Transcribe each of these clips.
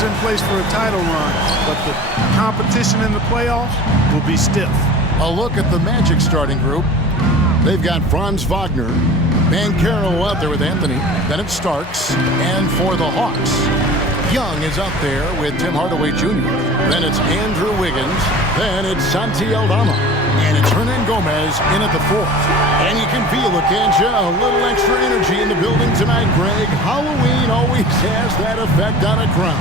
pieces in place for a title run, but the competition in the playoffs will be stiff. A look at the Magic starting group. They've got Franz Wagner, Banchero out there with Anthony, then it's Starks, and for the Hawks, Young is up there with Tim Hardaway Jr., then it's Andrew Wiggins, then it's Santi Aldama, and it's Hernan Gomez in at the fourth. And you can feel it, can't you? A little extra energy in the building tonight, Greg. Halloween always has that effect on a crowd.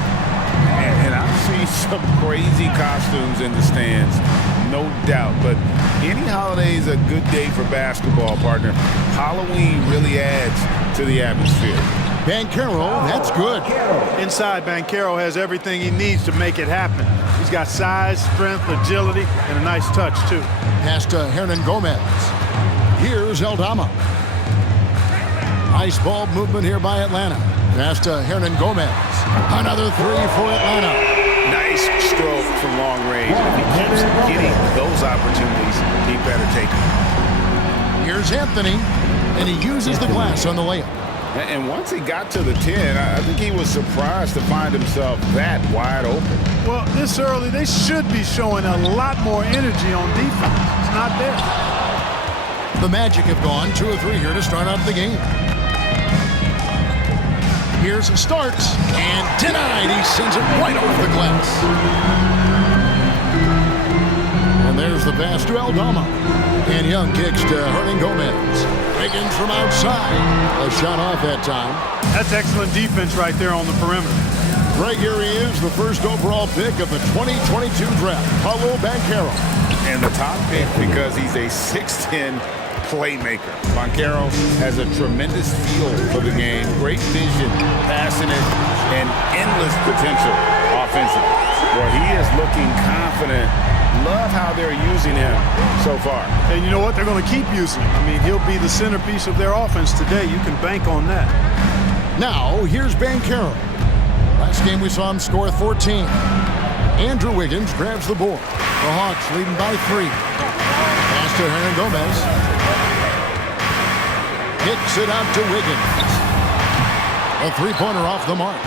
And I see some crazy costumes in the stands, no doubt. But any holiday is a good day for basketball, partner. Halloween really adds to the atmosphere. Banchero, that's good. Inside, Banchero has everything he needs to make it happen. He's got size, strength, agility, and a nice touch, too. Pass to Hernan Gomez. Here's Aldama. Nice ball movement here by Atlanta. Pass to Hernan Gomez. Another three for Atlanta. Nice stroke from long range. If he keeps getting those opportunities, he better take them. Here's Anthony, and he uses the glass on the layup. And once he got to the 10, I think he was surprised to find himself that wide open. Well, this early, they should be showing a lot more energy on defense. It's not there. The Magic have gone 2 of 3 here to start out the game. Here's Starks, and denied. He sends it right off the glass. And there's the pass to Aldama. And Young kicks to Hernan Gomez. Wiggins from outside. A shot off that time. That's excellent defense right there on the perimeter. Right here he is, the first overall pick of the 2022 draft, Paolo Banchero. And the top pick because he's a 6'10" playmaker. Banchero has a tremendous feel for the game, great vision, passing it, and endless potential offensively. Well, he is looking confident. Love how they're using him so far. And you know what? They're going to keep using him. I mean, he'll be the centerpiece of their offense today. You can bank on that. Now, here's Banchero. Last game we saw him score 14. Andrew Wiggins grabs the board. The Hawks leading by 3. Pass to Hernan Gomez. Kicks it out to Wiggins. A three-pointer off the mark.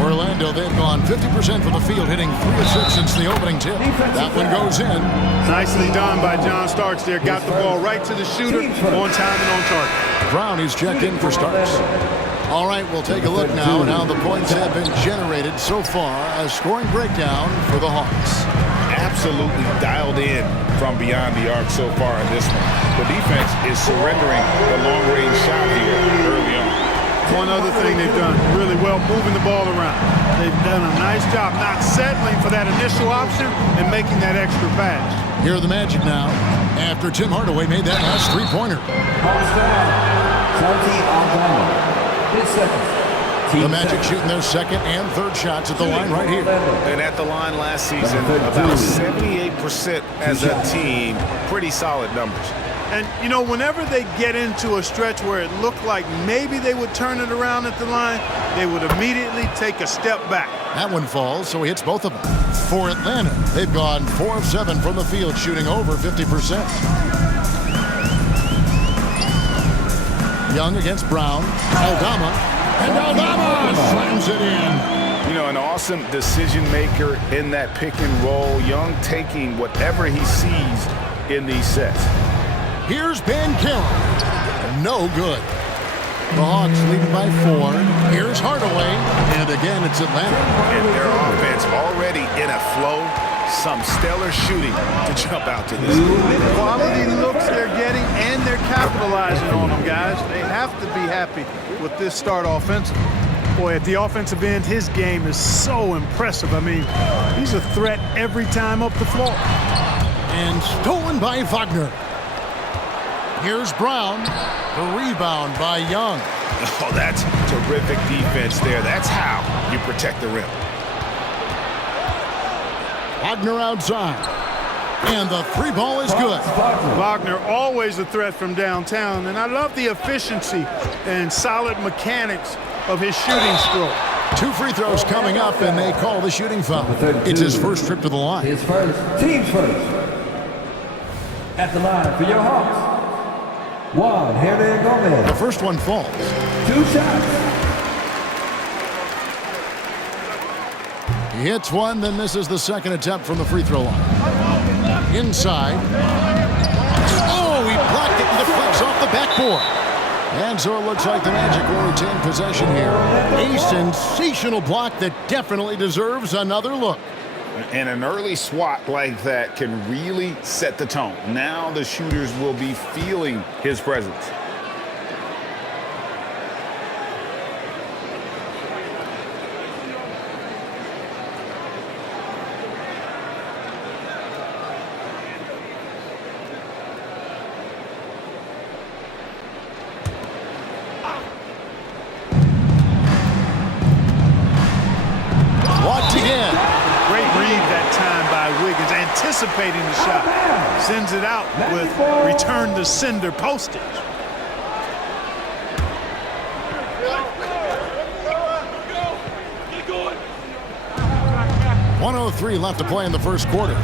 Orlando, they've gone 50% from the field, hitting 3 of 6 since the opening tip. That one goes in. Nicely done by John Starks there. Got the ball right to the shooter, on time and on target. Brown is checked in for Starks. All right, we'll take a look now at how the points have been generated so far. A scoring breakdown for the Hawks. Absolutely dialed in from beyond the arc so far in this one. The defense is surrendering the long-range shot here early on. One other thing they've done really well, moving the ball around. They've done a nice job not settling for that initial option and making that extra pass. Here are the Magic now, after Tim Hardaway made that last three-pointer. The Magic shooting their second and third shots at the line right here. And at the line last season, about 78% as a team. Pretty solid numbers. And, you know, whenever they get into a stretch where it looked like maybe they would turn it around at the line, they would immediately take a step back. That one falls, so he hits both of them. For Atlanta, they've gone 4 of 7 from the field, shooting over 50%. Young against Brown. Aldama. And Aldama slams it in. You know, an awesome decision maker in that pick and roll. Young taking whatever he sees in these sets. Here's Banchero. No good. The Hawks leading by 4. Here's Hardaway. And again, it's Atlanta. And their offense already in a flow. Some stellar shooting to jump out to this. Quality looks they're getting, and they're capitalizing on them, guys. They have to be happy with this start offensively. Boy, at the offensive end, his game is so impressive. I mean, he's a threat every time up the floor. And stolen by Wagner. Here's Brown. The rebound by Young. Oh, that's terrific defense there. That's how you protect the rim. Wagner outside. And the 3 ball is good. Wagner always a threat from downtown, and I love the efficiency and solid mechanics of his shooting stroke. 2 free throws coming up, and they call the shooting foul. It's his first trip to the line. His first, team's first. At the line for your Hawks. 1, Hernan Gomez. The first one falls. 2 shots. He hits one, then misses the second attempt from the free throw line. Inside. Oh, he blocked it and deflects off the backboard. And so it looks like the Magic will retain possession here. A sensational block that definitely deserves another look. And an early swat like that can really set the tone. Now the shooters will be feeling his presence. Anticipating the shot, sends it out with return to sender postage. .103 left to play in the first quarter.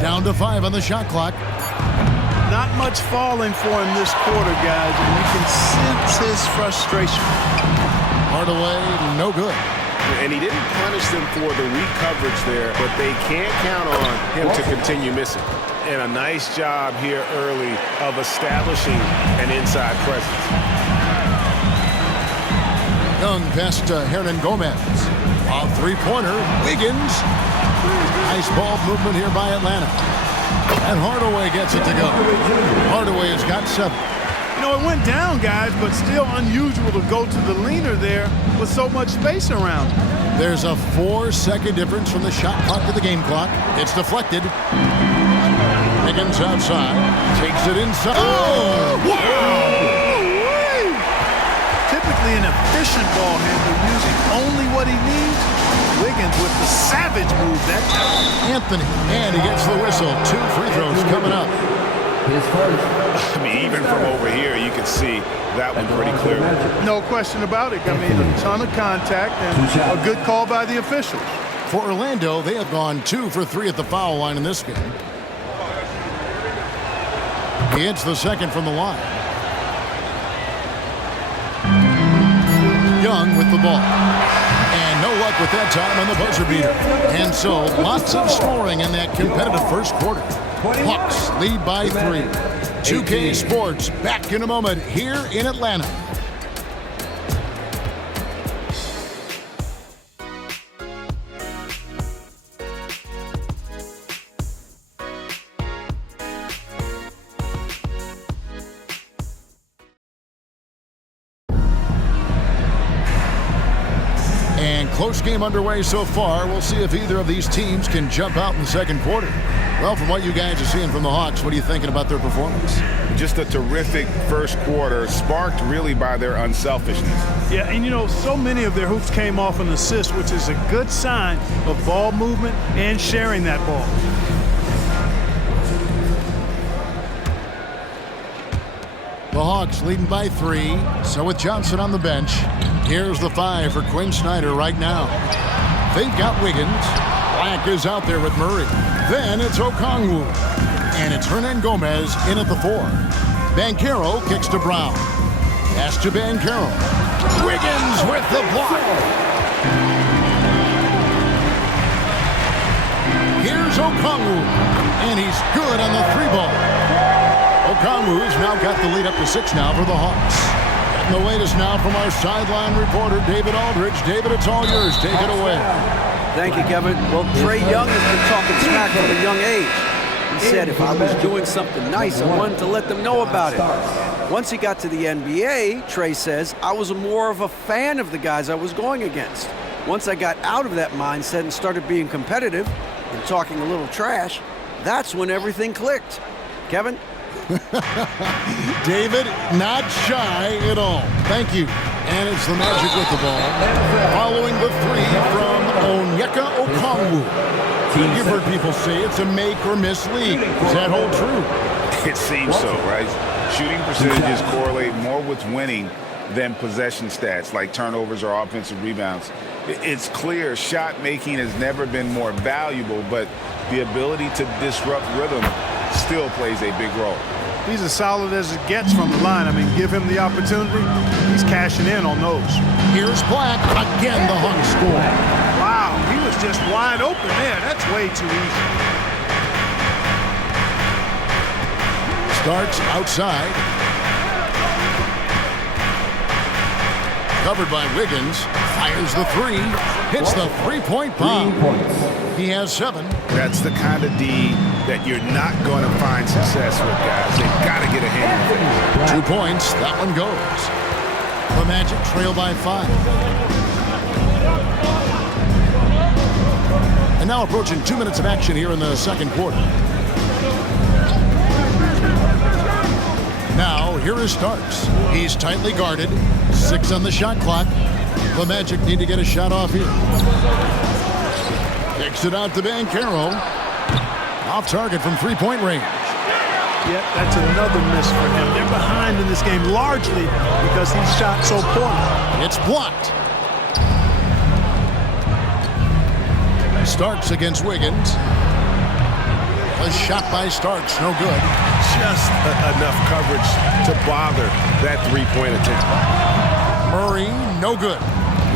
Down to 5 on the shot clock. Not much falling for him this quarter, guys, and you can sense his frustration. Hardaway, no good. And he didn't punish them for the weak coverage there, but they can't count on him to continue missing. And a nice job here early of establishing an inside presence. Young past Hernan Gomez. A three-pointer. Wiggins. Nice ball movement here by Atlanta. And Hardaway gets it to go. Hardaway has got 7. You know, it went down, guys, but still unusual to go to the leaner there with so much space around. There's a 4-second difference from the shot clock to the game clock. It's deflected. Higgins outside. Takes it inside. Oh! Wow! Typically an efficient ball handler using only what he needs. Wiggins with the savage move that time. Anthony, and he gets the whistle. 2 free throws coming up. His first. I mean, even from over here, you can see that one pretty clearly. No question about it. I mean, a ton of contact and a good call by the officials. For Orlando, they have gone 2 for 3 at the foul line in this game. He hits the second from the line. Young with the ball. And no luck with that time on the buzzer beater. And so, lots of scoring in that competitive first quarter. Hawks lead by 3. 2K Sports back in a moment here in Atlanta. And close game underway so far. We'll see if either of these teams can jump out in the second quarter. Well, from what you guys are seeing from the Hawks, what are you thinking about their performance? Just a terrific first quarter, sparked really by their unselfishness. Yeah, and you know, so many of their hoops came off an assist, which is a good sign of ball movement and sharing that ball. The Hawks leading by 3. So with Johnson on the bench, here's the 5 for Quinn Snyder right now. They've got Wiggins. Black is out there with Murray. Then it's Okongwu. And it's Hernan Gomez in at the 4. Banchero kicks to Brown. Pass to Banchero. Wiggins with the block. Here's Okongwu. And he's good on the 3-ball. Okongwu's now got the lead up to 6 now for the Hawks. Getting the latest now from our sideline reporter, David Aldridge. David, it's all yours. Take it away. Thank you, Kevin. Well, Trae Young has been talking smack from a young age. He said if I was doing something nice, I wanted to let them know about it. Once he got to the NBA, Trae says, I was more of a fan of the guys I was going against. Once I got out of that mindset and started being competitive and talking a little trash, that's when everything clicked. Kevin? David, not shy at all. Thank you. And it's the Magic with the ball. Following the 3 from Onyeka Okongwu. You've heard people say it's a make or miss league. Does that hold true? It seems so, right? Shooting percentages correlate more with winning than possession stats like turnovers or offensive rebounds. It's clear shot making has never been more valuable, but the ability to disrupt rhythm still plays a big role. He's as solid as it gets from the line. I mean, give him the opportunity, he's cashing in on those. Here's Black. Again, the Hawks score. Wow. just wide open there. That's way too easy. Starks outside. Covered by Wiggins. Fires the three. Hits the three-point bomb. He has 7. That's the kind of D that you're not going to find success with, guys. They've got to get a hand in it. 2 points. That one goes. The Magic trail by 5. And now approaching 2 minutes of action here in the second quarter. Now, here is Starks. He's tightly guarded. 6 on the shot clock. The Magic need to get a shot off here. Kicks it out to Banchero. Off target from three-point range. Yep, that's another miss for him. They're behind in this game largely because he shot so poorly. It's blocked. Starks against Wiggins. A shot by Starks, no good. Just enough coverage to bother that three-point attempt. Murray, no good.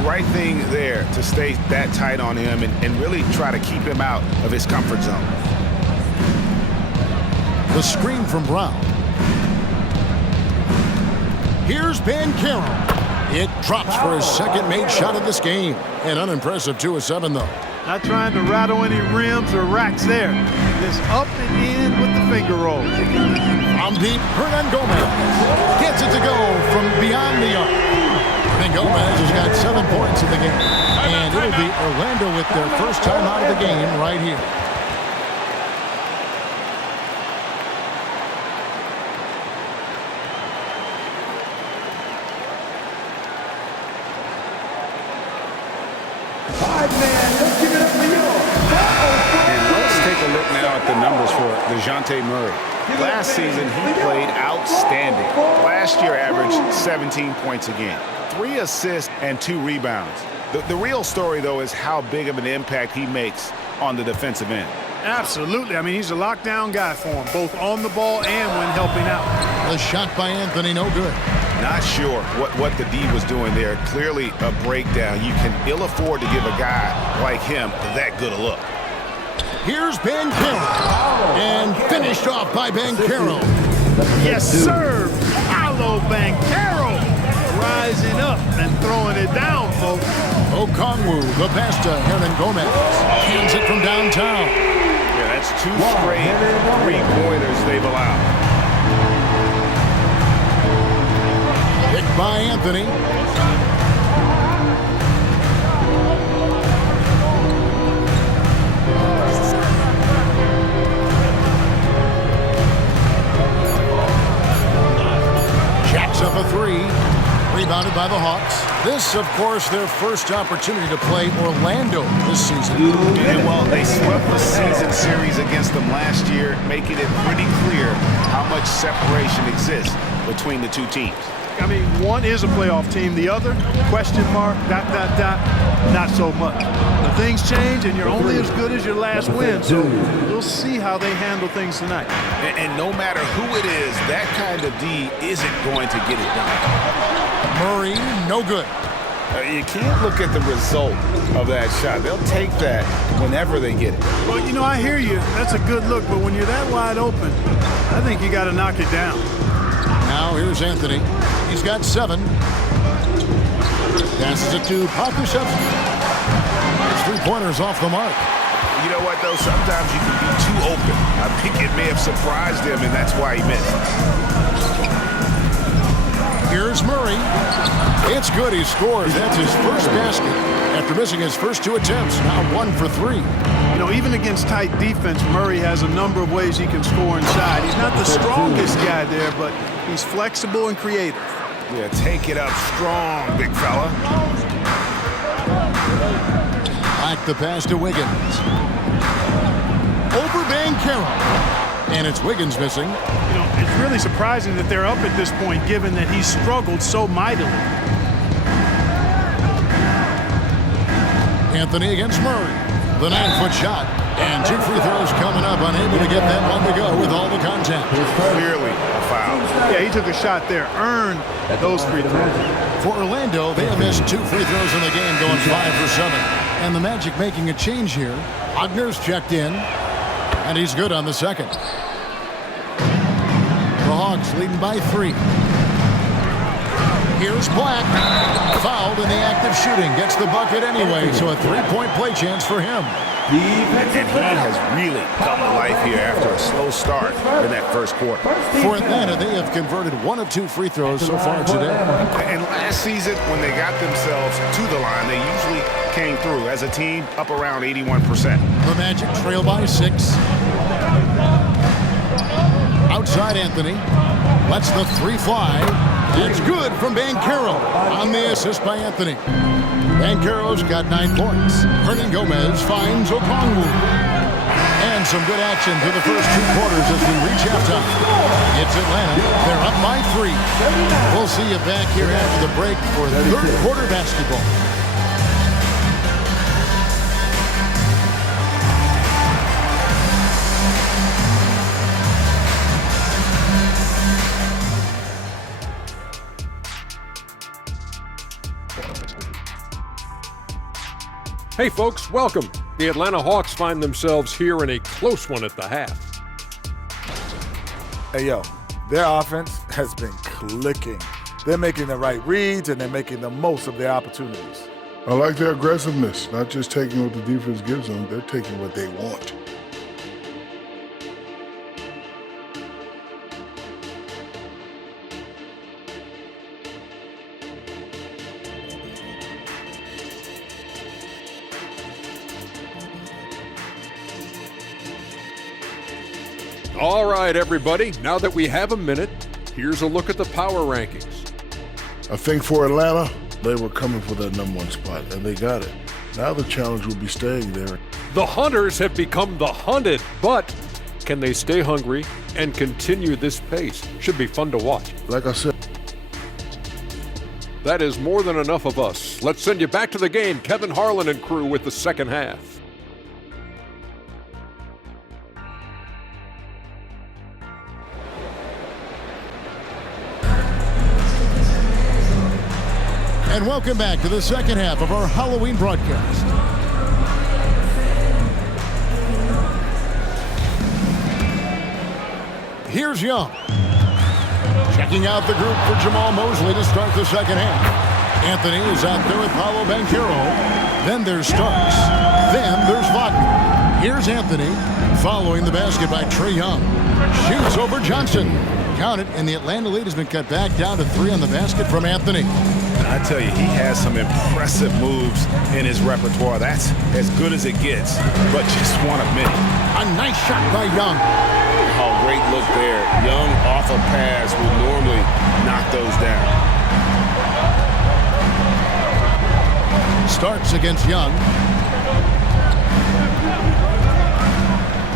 Right thing there to stay that tight on him and really try to keep him out of his comfort zone. The screen from Brown. Here's Banchero. It drops for his second made shot of this game. An unimpressive 2 of 7, though. Not trying to rattle any rims or racks there. Just up and in with the finger roll. From deep, Hernan Gomez gets it to go from beyond the arc. And Gomez has got 7 points in the game. And it'll be Orlando with their first time out of the game right here. And let's take a look now at the numbers for DeJounte Murray. Last season, he played outstanding. Last year averaged 17 points a game, 3 assists and 2 rebounds. The real story, though, is how big of an impact he makes on the defensive end. Absolutely. I mean, he's a lockdown guy for him, both on the ball and when helping out. The shot by Anthony, no good. Not sure what the D was doing there. Clearly a breakdown. You can ill afford to give a guy like him that good a look. Here's Banchero. And finished off by Banchero. Yes, sir. Paolo Banchero rising up and throwing it down, folks. Okongwu, the pass to Hernan Gomez. Hands it from downtown. Yeah, that's 2 straight three-pointers they've allowed. Picked by Anthony. Jacks up a 3. Rebounded by the Hawks. This, of course, their first opportunity to play Orlando this season. And well, they swept the season series against them last year, making it pretty clear how much separation exists between the 2 teams. I mean, one is a playoff team. The other, question mark, ... not so much. But things change, and you're only as good as your last win. So we'll see how they handle things tonight. And no matter who it is, that kind of D isn't going to get it done. Murray, no good. You can't look at the result of that shot. They'll take that whenever they get it. Well, you know, I hear you. That's a good look. But when you're that wide open, I think you got to knock it down. Now here's Anthony. He's got 7. Passes it to Pokusevski. His three-pointer's off the mark. You know what, though? Sometimes you can be too open. I think it may have surprised him, and that's why he missed. Here's Murray. It's good. He scores. That's his first basket after missing his first 2 attempts. Now 1 for 3. You know, even against tight defense, Murray has a number of ways he can score inside. He's not the strongest guy there, but he's flexible and creative. Yeah, take it up strong, big fella. Back the pass to Wiggins. Over Banchero. And it's Wiggins missing. You know, it's really surprising that they're up at this point, given that he's struggled so mightily. Anthony against Murray. The 9-foot shot. And 2 free throws coming up. Unable to get that one to go with all the contact. Clearly a foul. Yeah, he took a shot there. Earned those free throws. For Orlando, they have missed 2 free throws in the game, going 5 for 7. And the Magic making a change here. Wagner's checked in, and he's good on the second. The Hawks leading by 3. Here's Black. Fouled in the act of shooting. Gets the bucket anyway, so a 3-point play chance for him. And he has really come to life here after a slow start in that first quarter. For Atlanta, they have converted 1 of 2 free throws so far today. And last season, when they got themselves to the line, they usually came through as a team up around 81%. The Magic trail by 6. Outside Anthony. Lets the 3 fly. It's good from Banchero on the assist by Anthony. Banchero's got 9 points. Hernan Gomez finds Okongwu. And some good action through the first 2 quarters as we reach halftime. It's Atlanta. They're up by 3. We'll see you back here after the break for third quarter basketball. Hey folks, welcome. The Atlanta Hawks find themselves here in a close one at the half. Hey, yo, their offense has been clicking. They're making the right reads, and they're making the most of their opportunities. I like their aggressiveness, not just taking what the defense gives them, they're taking what they want. All right, everybody, now that we have a minute, here's a look at the power rankings. I think for Atlanta, they were coming for that #1 spot, and they got it. Now the challenge will be staying there. The Hunters have become the hunted, but can they stay hungry and continue this pace? Should be fun to watch. Like I said, That is more than enough of us. Let's send you back to the game, Kevin Harlan and crew with the second half. And welcome back to the second half of our Halloween broadcast. Here's Young. Checking out the group for Jamal Mosley to start the second half. Anthony is out there with Paolo Banchero. Then there's Starks. Then there's Wagner. Here's Anthony following the basket by Trae Young. Shoots over Johnson. Count it, and the Atlanta lead has been cut back down to 3 on the basket from Anthony. I tell you, he has some impressive moves in his repertoire. That's as good as it gets, but just one of many. A nice shot by Young. Oh, great look there. Young off a pass would normally knock those down. Starks against Young.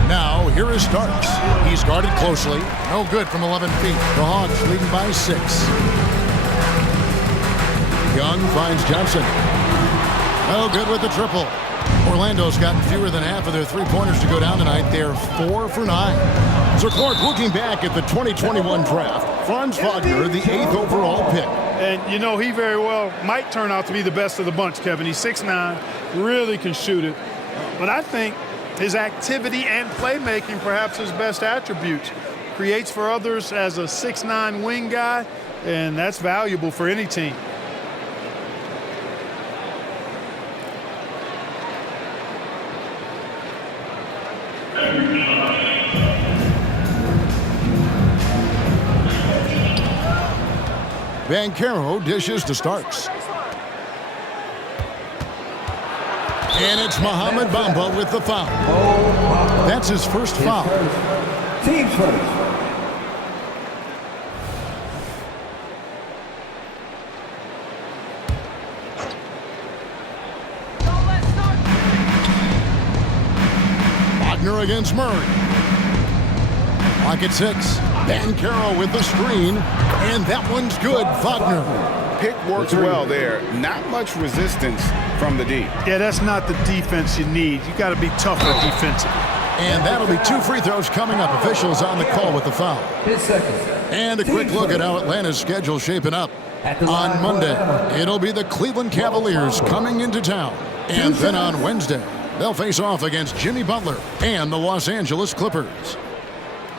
Now, here is Starks. He's guarded closely. No good from 11 feet. The Hawks leading by 6. Young finds Johnson. No good with the triple. Orlando's gotten fewer than half of their 3-pointers to go down tonight. They're 4 for 9. So Clark, looking back at the 2021 draft, Franz Wagner, the 8th overall pick. And, you know, he very well might turn out to be the best of the bunch, Kevin. He's 6'9", really can shoot it. But I think his activity and playmaking, perhaps his best attributes. Creates for others as a 6'9" wing guy, and that's valuable for any team. Banchero dishes to Starks. And it's Mohamed Bamba with the foul. That's his first foul. Team first. Wagner against Murray. Clock at 6. Banchero with the screen. And that one's good. Wagner. Pick works well there. Not much resistance from the D. Yeah, that's not the defense you need. You got to be tougher defensively. And that'll be 2 free throws coming up. Officials on the call with the foul. 10 seconds. And a quick look at how Atlanta's schedule shaping up. On Monday, it'll be the Cleveland Cavaliers coming into town. And then on Wednesday, they'll face off against Jimmy Butler and the Los Angeles Clippers.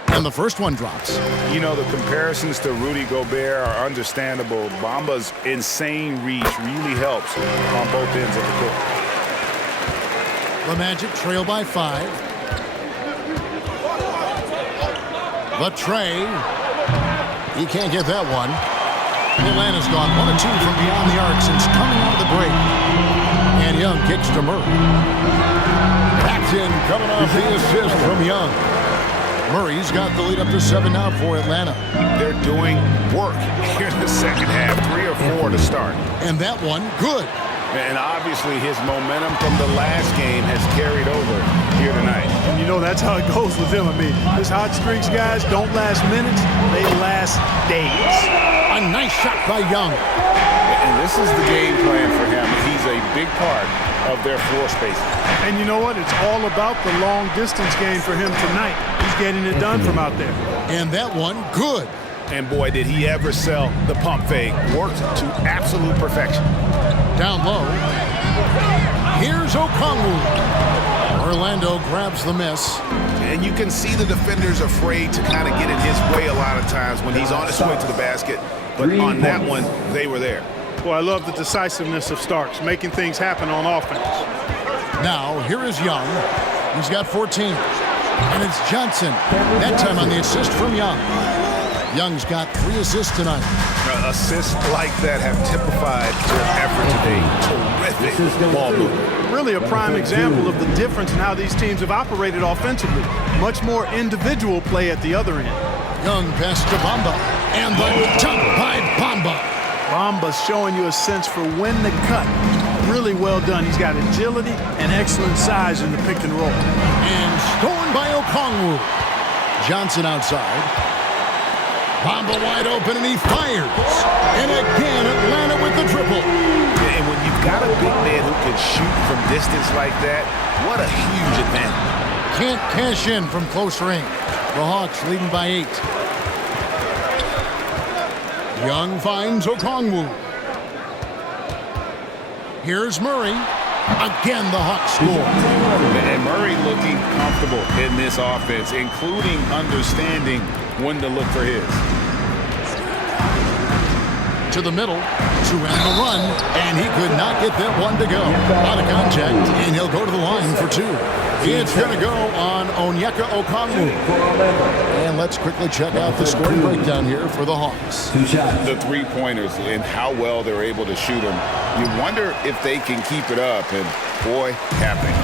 And the first one drops. You know, the comparisons to Rudy Gobert are understandable. Bamba's insane reach really helps on both ends of the court. The Magic trail by 5. The tray. He can't get that one. Atlanta's gone 1 of 2 from beyond the arc since coming out of the break. And Young kicks to Murray. Paxton coming off the assist from Young. Murray's got the lead up to 7 now for Atlanta. They're doing work here in the second half. 3 or 4 to start. And that one, good. And obviously his momentum from the last game has carried over here tonight. And you know that's how it goes with him. I mean, his hot streaks, guys, don't last minutes. They last days. A nice shot by Young. And this is the game plan for him. He's a big part of their floor spacing. And you know what? It's all about the long distance game for him tonight. He's getting it done from out there. And that one, good. And boy, did he ever sell the pump fake. Worked to absolute perfection. Down low. Here's Okongwu. Orlando grabs the miss. And you can see the defenders afraid to kind of get in his way a lot of times when he's on his way to the basket. But on that one, they were there. Well, I love the decisiveness of Starks, making things happen on offense. Now, here is Young. He's got 14. And it's Johnson. That time on the assist from Young. Young's got 3 assists tonight. Assists like that have typified their effort today. Terrific ball movement. Really a prime example of the difference in how these teams have operated offensively. Much more individual play at the other end. Young pass to Bamba. And the dunk by Bamba. Bamba's showing you a sense for when to cut. Really well done. He's got agility and excellent size in the pick and roll. And stolen by Okongwu. Johnson outside. Bamba wide open, and he fires. And again, Atlanta with the triple. And when you've got a big man who can shoot from distance like that, what a huge advantage. Can't cash in from close range. The Hawks leading by 8. Young finds Okongwu. Here's Murray. Again, the Hawks score. And Murray looking comfortable in this offense, including understanding when to look for his. To the middle, to end the run, and he could not get that one to go. Out of contact, and he'll go to the line for 2. It's going to go on Onyeka Okongwu. And let's quickly check out the scoring breakdown here for the Hawks. The 3-pointers and how well they're able to shoot them. You wonder if they can keep it up, and boy, happening.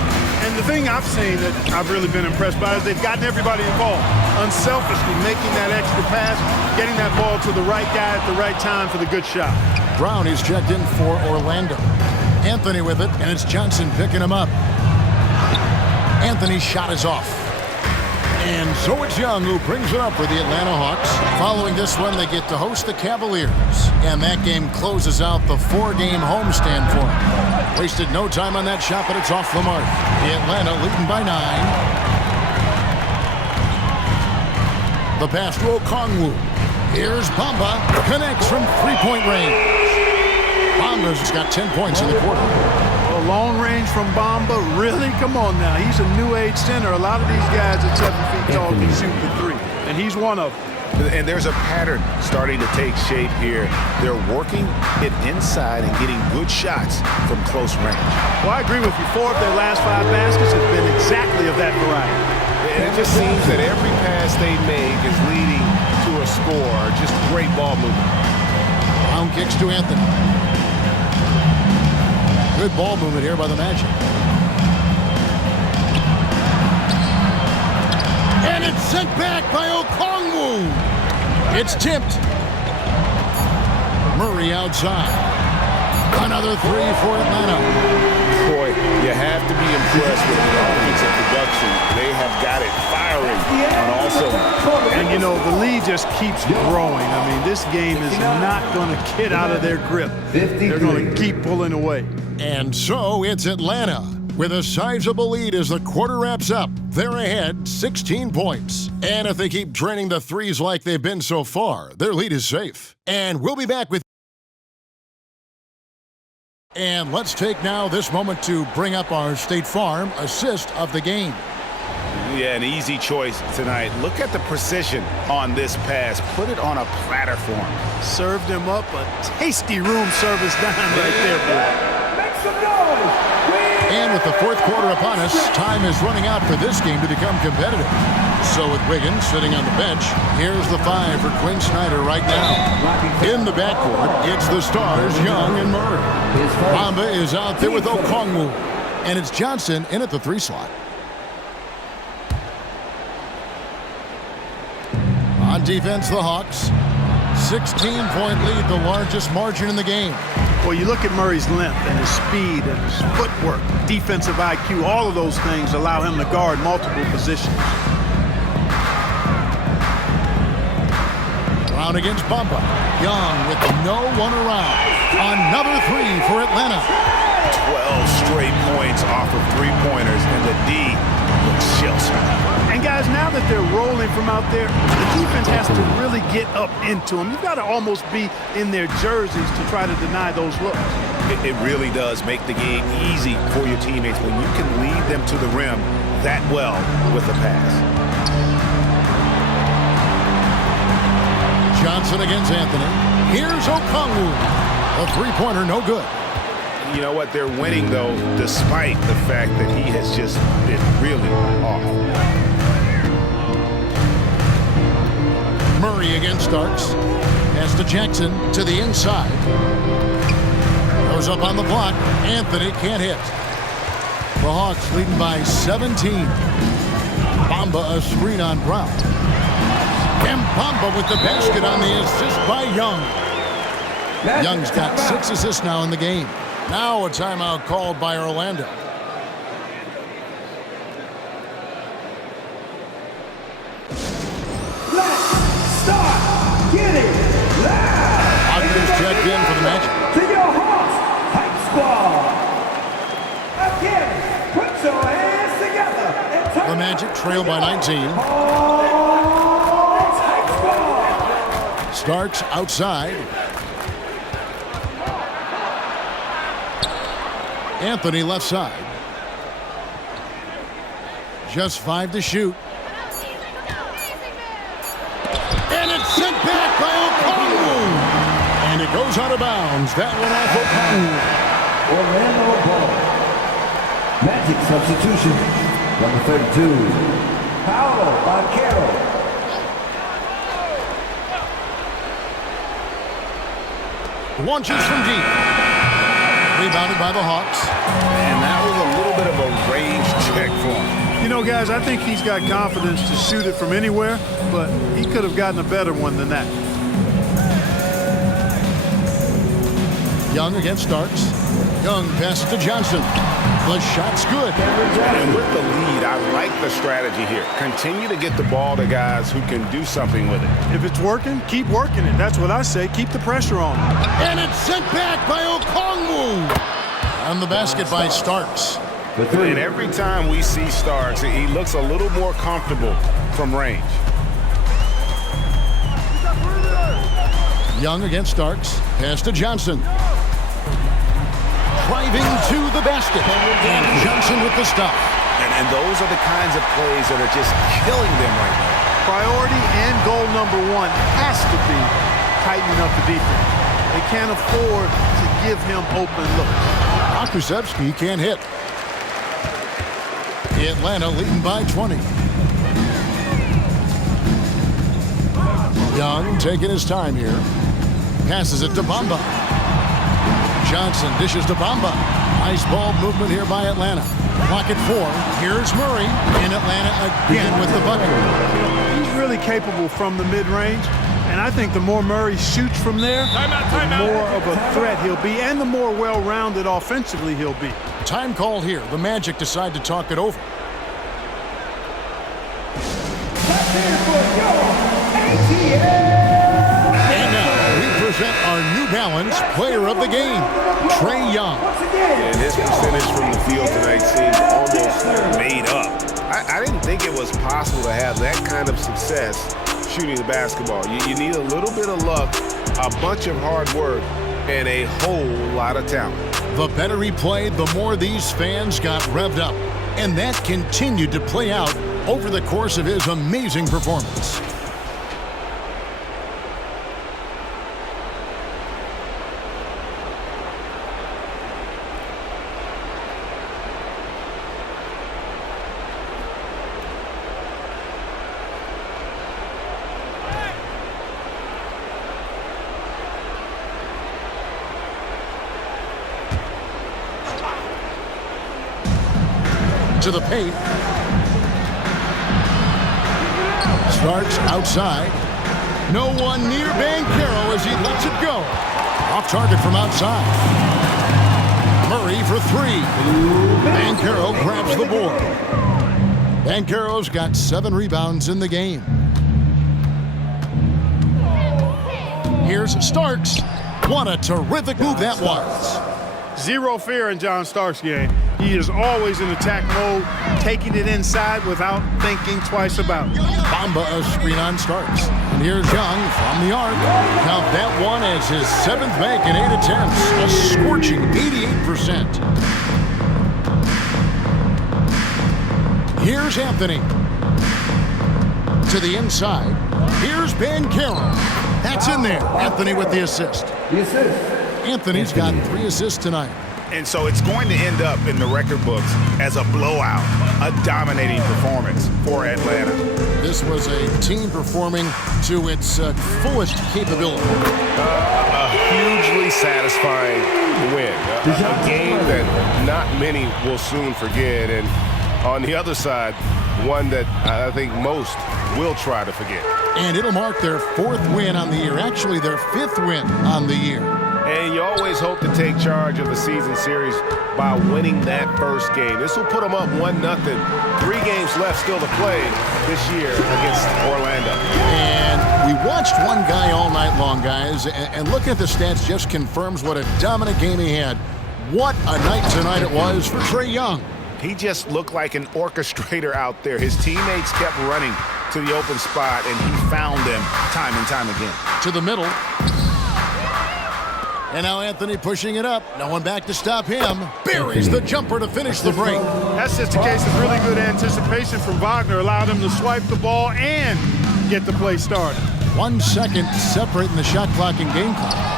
And the thing I've seen that I've really been impressed by is they've gotten everybody involved. Unselfishly making that extra pass, getting that ball to the right guy at the right time for the good shot. Brown is checked in for Orlando. Anthony with it, and it's Johnson picking him up. Anthony's shot is off. And so it's Young who brings it up for the Atlanta Hawks. Following this one, they get to host the Cavaliers. And that game closes out the 4-game homestand for them. Wasted no time on that shot, but it's off the mark. The Atlanta leading by 9. The pass to Okongwu. Here's Bamba. Connects from 3-point range. Bamba's got 10 points in the quarter. Well, long range from Bamba, really? Come on now. He's a new age center. A lot of these guys at 7 feet tall can shoot the 3, and he's one of them. And there's a pattern starting to take shape here. They're working it inside and getting good shots from close range. Well, I agree with you. 4 of their last 5 baskets have been exactly of that variety. And it just seems that every pass they make is leading to a score. Just great ball movement. Brown kicks to Anthony. Good ball movement here by the Magic. And it's sent back by Okongwu. It's tipped. Murray outside. Another 3 for Atlanta. Boy, you have to be impressed with the offensive production. They have got it firing on all cylinders. And, you know, the lead just keeps growing. I mean, this game is not going to get out of their grip. They're going to keep pulling away. And so it's Atlanta with a sizable lead as the quarter wraps up. They're ahead 16 points. And if they keep draining the threes like they've been so far, their lead is safe. And we'll be back with And let's take now this moment to bring up our State Farm assist of the game. Yeah, an easy choice tonight. Look at the precision on this pass. Put it on a platter for him. Served him up a tasty room service dime right there, boy. Make some noise. And with the fourth quarter upon us, time is running out for this game to become competitive. So with Wiggins sitting on the bench, here's the 5 for Quinn Snyder right now. In the backcourt, it's the stars, Young and Murray. Bamba is out there with Okongwu. And it's Johnson in at the 3 slot. On defense, the Hawks. 16-point lead, the largest margin in the game. Well, you look at Murray's length and his speed and his footwork, defensive IQ, all of those things allow him to guard multiple positions. Brown against Bamba. Young with no one around. Another 3 for Atlanta. 12 straight points off of three-pointers, and the D looks shell-shocked. And guys, now that they're rolling from out there, the defense has to really get up into them. You've got to almost be in their jerseys to try to deny those looks. It really does make the game easy for your teammates when you can lead them to the rim that well with a pass. Johnson against Anthony. Here's Okongwu. A three-pointer, no good. You know what? They're winning, though, despite the fact that he has just been really off. Murray against Starks. Pass to Jackson to the inside. Goes up on the block. Anthony can't hit. The Hawks leading by 17. Bamba a screen on Brown. And Bamba with the basket on the assist by Young. Young's got 6 assists now in the game. Now a timeout called by Orlando. Start getting loud. Hawkins checked in for the Magic. To your Hawks Hype Squad. Again, put your hands together and turn. The Magic trail by 19. Hawks Hype Squad. Starks outside. Anthony left side. Just 5 to shoot. And it's sent back by Okongwu. And it goes out of bounds. That one off Okongwu. Orlando ball. Magic substitution. Number 32. Paolo Banchero. Launches from deep. Rebounded by the Hawks. And that was a little bit of a range check for him. You know, guys, I think he's got confidence to shoot it from anywhere, but he could have gotten a better one than that. Young against Starks. Young passes to Johnson. The shot's good. And with the lead, I like the strategy here. Continue to get the ball to guys who can do something with it. If it's working, keep working it. That's what I say. Keep the pressure on. And it's sent back by Okongwu. On the basket by Starks. And every time we see Starks, he looks a little more comfortable from range. Young against Starks. Pass to Johnson. Driving to the basket. And Johnson with the stop. And those are the kinds of plays that are just killing them right now. Priority and goal number 1 has to be tightening up the defense. They can't afford to give him open looks. Akusevsky can't hit. Atlanta leading by 20. Young taking his time here. Passes it to Bamba. Johnson dishes to Bamba. Nice ball movement here by Atlanta. Clock at 4. Here's Murray. And Atlanta again with the bucket. He's really capable from the mid-range. And I think the more Murray shoots from there, the more of a threat he'll be and the more well-rounded offensively he'll be. Time called here. The Magic decide to talk it over. And now we present our New Balance Player of the Game, Trae Young. And his percentage from the field tonight seems almost made up. I didn't think it was possible to have that kind of success shooting the basketball. You need a little bit of luck, a bunch of hard work, and a whole lot of talent. The better he played, the more these fans got revved up. And that continued to play out over the course of his amazing performance. To the paint. Starks outside. No one near Banchero as he lets it go. Off target from outside. Murray for three. Banchero grabs the board. Banchero's got 7 rebounds in the game. Here's Starks. What a terrific move that was. Zero fear in John Starks' game. He is always in attack mode, taking it inside without thinking twice about it. Bamba a screen on Starks. And here's Young from the arc. Count that one as his 7th make in 8 attempts. A scorching 88%. Here's Anthony. To the inside. Here's Banchero. That's in there. Anthony with the assist. The assist. Anthony's got 3 assists tonight. And so it's going to end up in the record books as a blowout, a dominating performance for Atlanta. This was a team performing to its fullest capability. A hugely satisfying win. A game that not many will soon forget. And on the other side, one that I think most will try to forget. And it'll mark their 4th win on the year. Actually, their 5th win on the year. And you always hope to take charge of the season series by winning that first game. This will put them up 1-0. 3 games left still to play this year against Orlando. And we watched one guy all night long, guys, and looking at the stats just confirms what a dominant game he had. What a night tonight it was for Trae Young. He just looked like an orchestrator out there. His teammates kept running to the open spot, and he found them time and time again. To the middle. And now Anthony pushing it up. No one back to stop him. Buries the jumper to finish the break. That's just a case of really good anticipation from Wagner. Allowed him to swipe the ball and get the play started. 1 second separating the shot clock and game clock.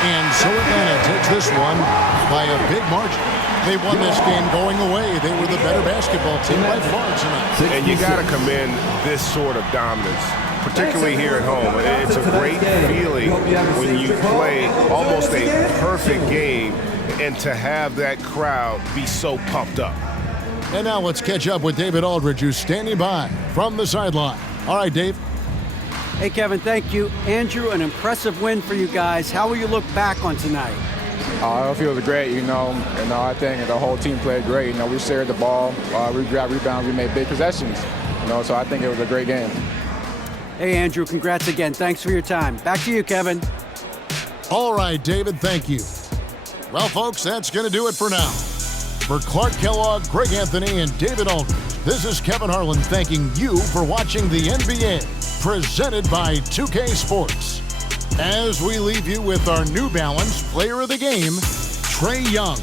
And so Atlanta takes this one by a big margin. They won this game going away. They were the better basketball team by far tonight. And you got to commend this sort of dominance, particularly here at home. It's a great feeling when you play almost a perfect game and to have that crowd be so pumped up. And now let's catch up with David Aldridge, who's standing by from the sideline. All right, Dave. Hey, Kevin, thank you. Andrew, an impressive win for you guys. How will you look back on tonight? It feels great, I think the whole team played great. We shared the ball, we grabbed rebounds, we made big possessions. So I think it was a great game. Hey, Andrew, congrats again. Thanks for your time. Back to you, Kevin. All right, David, thank you. Well, folks, that's going to do it for now. For Clark Kellogg, Greg Anthony, and David Aldridge, this is Kevin Harlan thanking you for watching the NBA, presented by 2K Sports. As we leave you with our New Balance Player of the Game, Trae Young.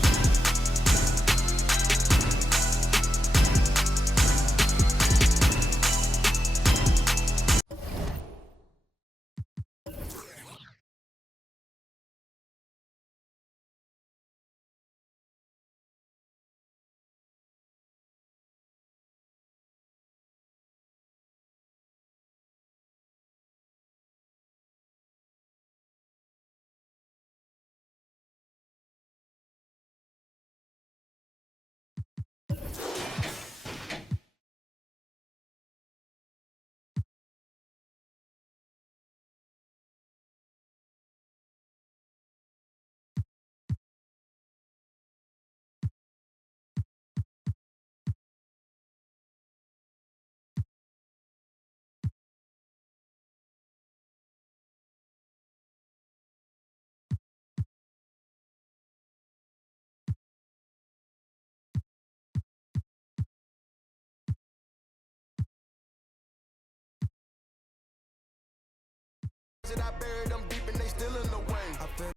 I buried them deep and they still in the way.